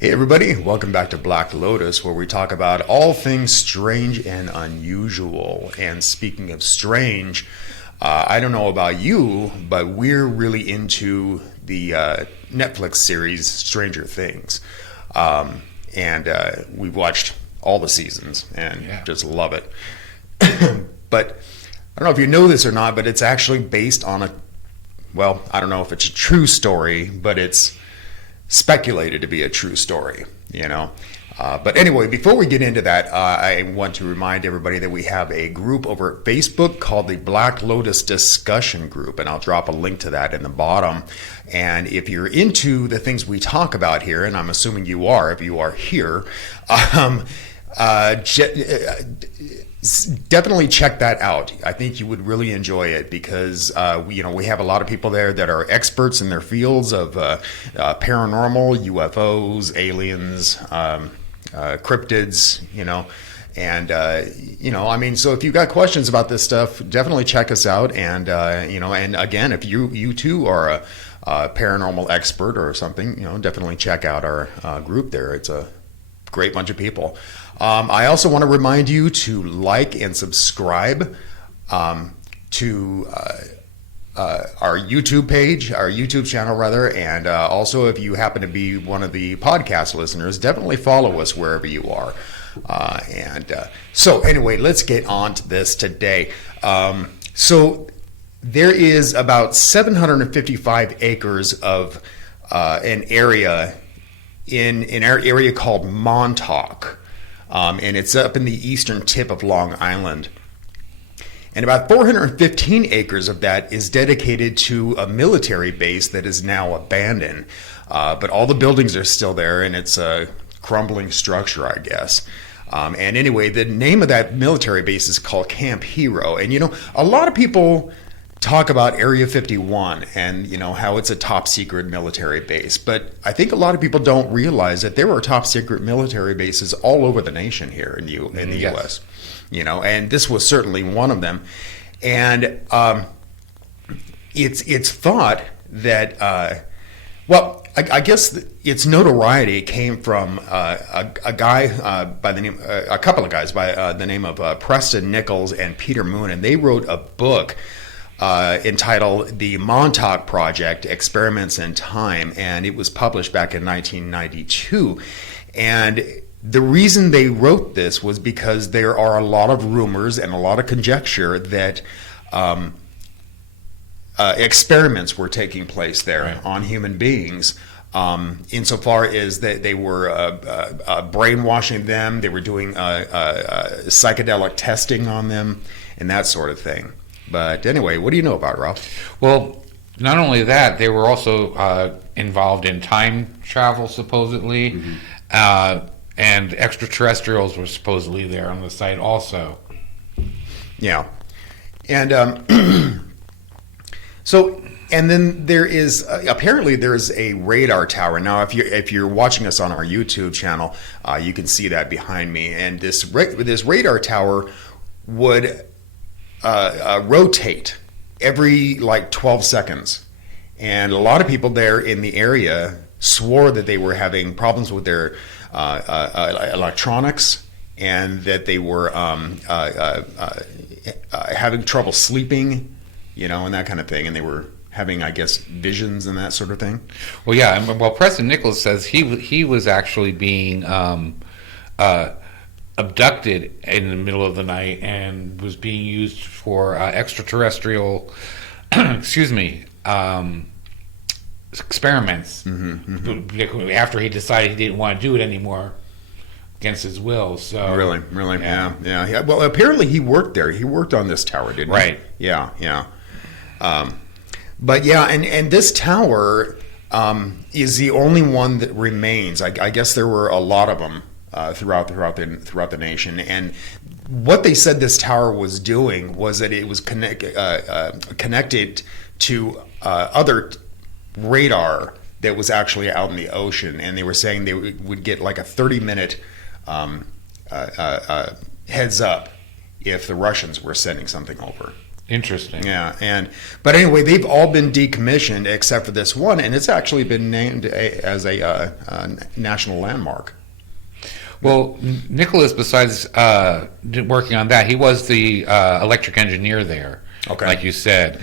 Hey everybody, welcome back to Black Lotus, where we talk about all things strange and unusual. And speaking of strange, I don't know about you, but we're really into the Netflix series Stranger Things. And we've watched all the seasons and just love it. But I don't know if you know this or not, but it's actually based on I don't know if it's a true story, but it's speculated to be a true story, But anyway, before we get into that, I want to remind everybody that we have a group over at Facebook called the Black Lotus Discussion Group, and I'll drop a link to that in the bottom. And if you're into the things we talk about here, and I'm assuming you are if you are here, definitely check that out. I think you would really enjoy it because we have a lot of people there that are experts in their fields of paranormal, UFOs, aliens, cryptids, and so if you've got questions about this stuff, definitely check us out. And and again, if you too are a paranormal expert or something, definitely check out our group there. It's a great bunch of people. I also want to remind you to like and subscribe to our YouTube page, our YouTube channel rather, and also if you happen to be one of the podcast listeners, definitely follow us wherever you are. So anyway, let's get on to this today. So there is about 755 acres of an area in our area called Montauk. And it's up in the eastern tip of Long Island. And about 415 acres of that is dedicated to a military base that is now abandoned. But all the buildings are still there, and it's a crumbling structure, I guess. And anyway, the name of that military base is called Camp Hero. And, a lot of people talk about Area 51 and how it's a top secret military base, but I think a lot of people don't realize that there are top secret military bases all over the nation here in the U.S. And this was certainly one of them. And it's thought that I guess its notoriety came from a couple of guys by the name of Preston Nichols and Peter Moon, and they wrote a book entitled The Montauk Project, Experiments in Time, and it was published back in 1992. And the reason they wrote this was because there are a lot of rumors and a lot of conjecture that experiments were taking place there on human beings, insofar as that they were brainwashing them, they were doing psychedelic testing on them, and that sort of thing. But anyway, what do you know about it, Ralph? Well, not only that, they were also involved in time travel, supposedly, and extraterrestrials were supposedly there on the site also. Yeah. And and then there is apparently there's a radar tower. Now, if you're watching us on our YouTube channel, you can see that behind me. And this radar tower would rotate every 12 seconds, and a lot of people there in the area swore that they were having problems with their electronics, and that they were having trouble sleeping, and that kind of thing, and they were having, I guess, visions and that sort of thing. Well, yeah. Well, Preston Nichols says he was actually being abducted in the middle of the night and was being used for extraterrestrial experiments after he decided he didn't want to do it anymore against his will. So really yeah. Well, apparently he worked there. He worked on this tower, didn't he? Right. Yeah. But yeah, and this tower is the only one that remains. I guess there were a lot of them throughout the nation, and what they said this tower was doing was that it was connected to other radar that was actually out in the ocean, and they were saying they would get like a 30-minute heads up if the Russians were sending something over. Interesting. Yeah, but anyway, they've all been decommissioned except for this one, and it's actually been named as a national landmark. Well, Nicholas, besides working on that, he was the electric engineer there. Okay. Like you said.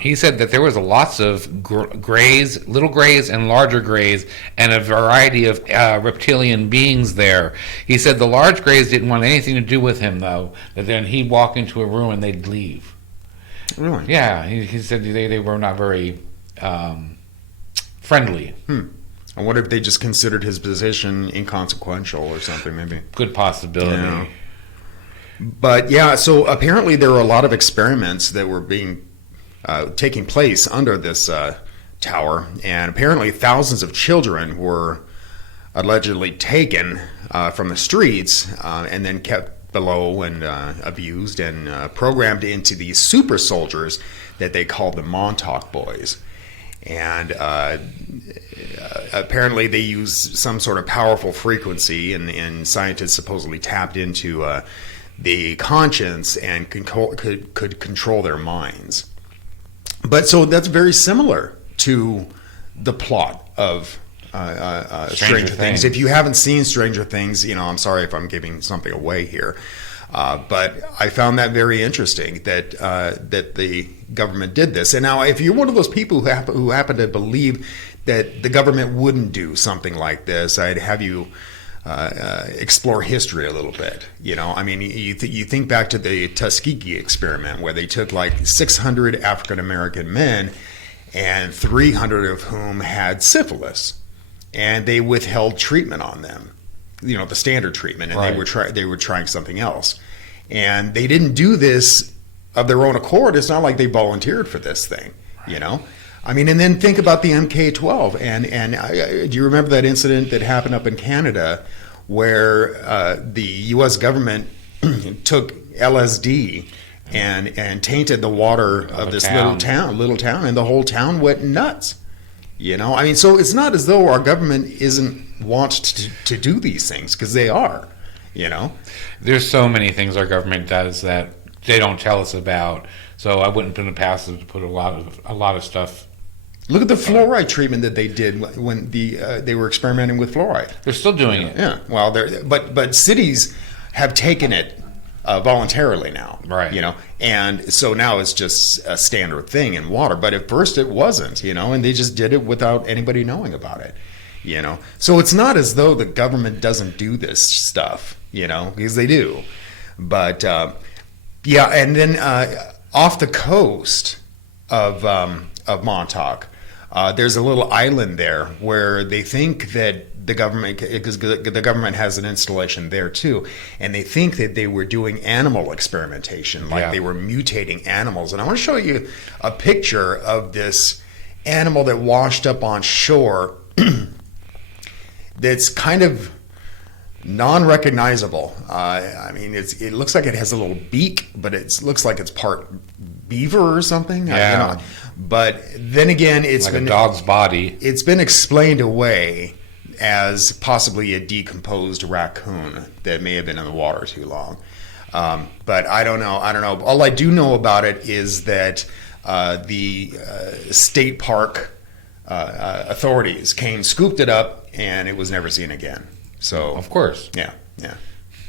He said that there was lots of grays, little grays and larger grays, and a variety of reptilian beings there. He said the large grays didn't want anything to do with him, though, that then he'd walk into a room and they'd leave. Really? Yeah, he said they were not very friendly. I wonder if they just considered his position inconsequential or something, maybe. Good possibility. Yeah. But yeah, so apparently there were a lot of experiments that were taking place under this tower, and apparently thousands of children were allegedly taken from the streets and then kept below and abused and programmed into these super soldiers that they called the Montauk Boys. And apparently they use some sort of powerful frequency, and scientists supposedly tapped into the conscience and could control their minds. But so that's very similar to the plot of Stranger Things. If you haven't seen Stranger Things, I'm sorry if I'm giving something away here, but I found that very interesting that the government did this. And now, if you're one of those people who happen to believe that the government wouldn't do something like this, I'd have you explore history a little bit. I mean, you think back to the Tuskegee experiment, where they took like 600 African American men, and 300 of whom had syphilis. And they withheld treatment on them, the standard treatment, and right. they were trying something else, and they didn't do this of their own accord. It's not like they volunteered for this thing, I mean, and then think about the MK-12, and do you remember that incident that happened up in Canada, where the U.S. government took LSD and tainted the water of this little town, and the whole town went nuts. I mean, so it's not as though our government isn't want to do these things, because they are, There's so many things our government does that they don't tell us about. So I wouldn't put it past them to put a lot of stuff. Look at the fluoride treatment that they did when they were experimenting with fluoride. They're still doing it. Yeah. Well, but cities have taken it voluntarily now, right? And so now it's just a standard thing in water. But at first it wasn't, and they just did it without anybody knowing about it, So it's not as though the government doesn't do this stuff, because they do. But yeah, and then off the coast of Montauk, there's a little island there where they think that the government has an installation there too, and they think that they were doing animal experimentation, like they were mutating animals. And I want to show you a picture of this animal that washed up on shore that's kind of non-recognizable. I mean, it looks like it has a little beak, but it looks like it's part beaver or something. Yeah. But then again, it's like a dog's body. It's been explained away as possibly a decomposed raccoon that may have been in the water too long. But I don't know. All I do know about it is that the state park authorities scooped it up, and it was never seen again. So of course, yeah.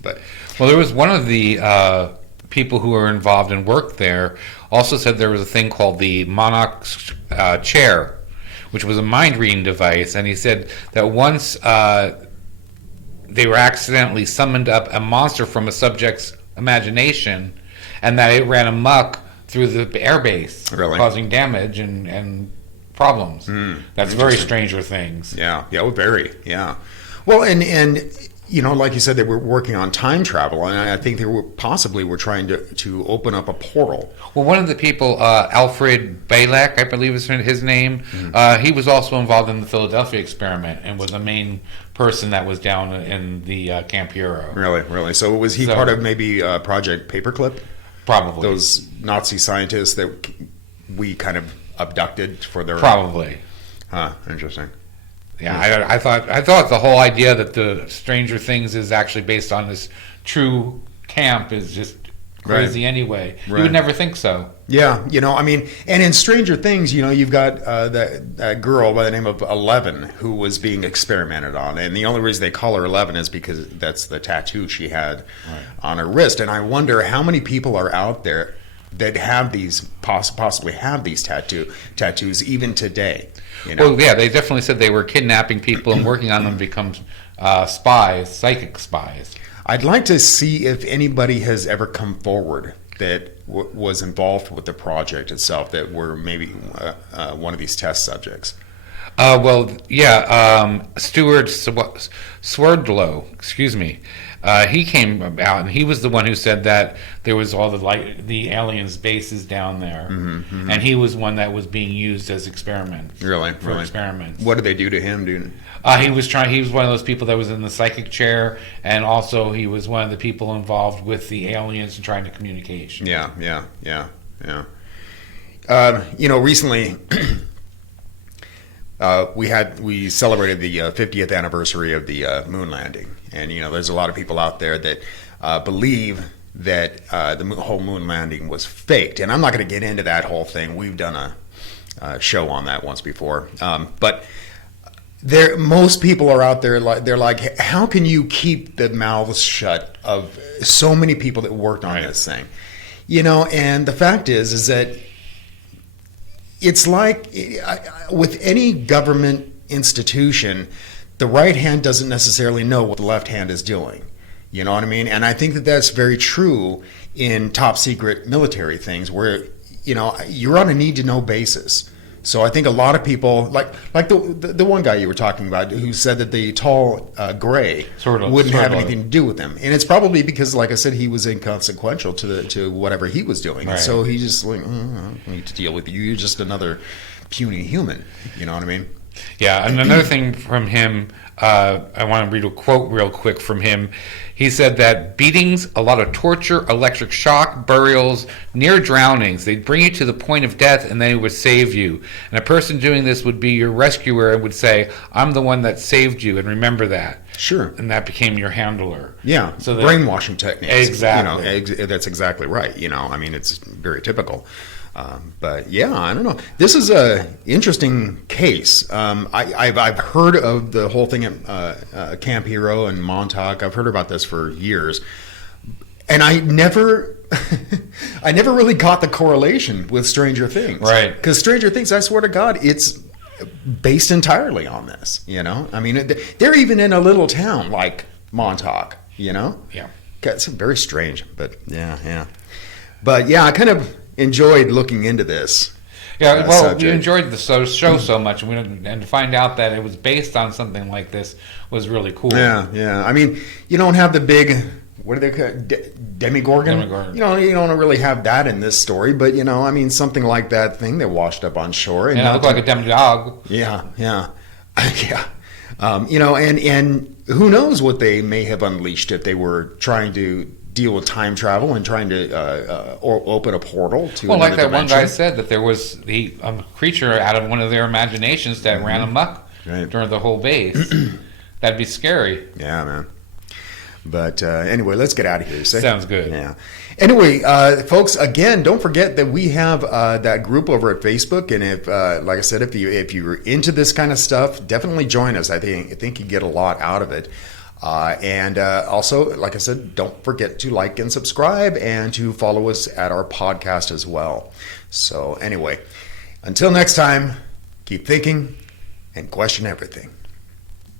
But there was one of the people who were involved and worked there also said there was a thing called the Monarch chair, which was a mind reading device, and he said that once they were accidentally summoned up a monster from a subject's imagination, and that it ran amok through the airbase, causing damage and problems. That's very Stranger Things. Yeah, very, yeah. Well, and like you said, they were working on time travel, and I think they were trying to open up a portal. Well, one of the people, Alfred Balak, I believe is his name, he was also involved in the Philadelphia experiment and was the main person that was down in the Camp Hero. Really. So was he part of maybe Project Paperclip? Probably. Those Nazi scientists that we kind of abducted for their... Probably. Huh, interesting. Yeah, I thought the whole idea that the Stranger Things is actually based on this true camp is just crazy anyway. You Right. would never think so. Yeah, I mean, and in Stranger Things, you've got that girl by the name of 11 who was being experimented on, and the only reason they call her 11 is because that's the tattoo she had on her wrist. And I wonder how many people are out there that have these possibly have these tattoos even today. Well, yeah, they definitely said they were kidnapping people and working on them to become spies, psychic spies. I'd like to see if anybody has ever come forward that was involved with the project itself, that were maybe one of these test subjects. Stuart Swerdlow, excuse me. He came out, and he was the one who said that there was all the aliens' bases down there, and he was one that was being used as experiments. Really? Experiments. What did they do to him, dude? He was one of those people that was in the psychic chair, and also he was one of the people involved with the aliens and trying to communication. Yeah. Recently. We celebrated the 50th anniversary of the moon landing, and there's a lot of people out there that believe that the whole moon landing was faked, and I'm not going to get into that whole thing. We've done a show on that once before, but most people are out there they're like, how can you keep the mouths shut of so many people that worked on this thing? And the fact is that it's like with any government institution, the right hand doesn't necessarily know what the left hand is doing. You know what I mean? And I think that that's very true in top secret military things where, you're on a need to know basis. So I think a lot of people, like the one guy you were talking about who said that the tall gray wouldn't have anything to do with him. And it's probably because, like I said, he was inconsequential to whatever he was doing. Right. So he's just like, I don't need to deal with you. You're just another puny human. You know what I mean? Yeah, and another thing from him, I want to read a quote real quick from him. He said that beatings, a lot of torture, electric shock, burials, near drownings, they'd bring you to the point of death and then it would save you. And a person doing this would be your rescuer and would say, I'm the one that saved you, and remember that. Sure. And that became your handler. Yeah, so brainwashing techniques. Exactly. That's exactly right. I mean, it's very typical. But yeah, I don't know. This is a interesting case. I've heard of the whole thing at Camp Hero and Montauk. I've heard about this for years, and I never really got the correlation with Stranger Things. Right? Because Stranger Things, I swear to God, it's based entirely on this. I mean, they're even in a little town like Montauk. Yeah. It's very strange, but yeah. But yeah, I kind of enjoyed looking into this. Yeah, well, subject. we enjoyed the show so much, and to find out that it was based on something like this was really cool. Yeah. I mean, you don't have the big, what do they call it? Demigorgon? You don't really have that in this story, but I mean, something like that thing that washed up on shore. And it looked like a demigod. Yeah. Yeah. And who knows what they may have unleashed if they were trying to deal with time travel and trying to open a portal to another like that dimension. one guy said that there was a creature out of one of their imaginations that ran amok during the whole base. That'd be scary. Yeah, man. But anyway, let's get out of here. Sounds good. Yeah. Anyway, folks, again, don't forget that we have that group over at Facebook, and if, like I said, if you're into this kind of stuff, definitely join us. I think you get a lot out of it. And also, like I said, don't forget to like and subscribe and to follow us at our podcast as well. So anyway, until next time, keep thinking and question everything.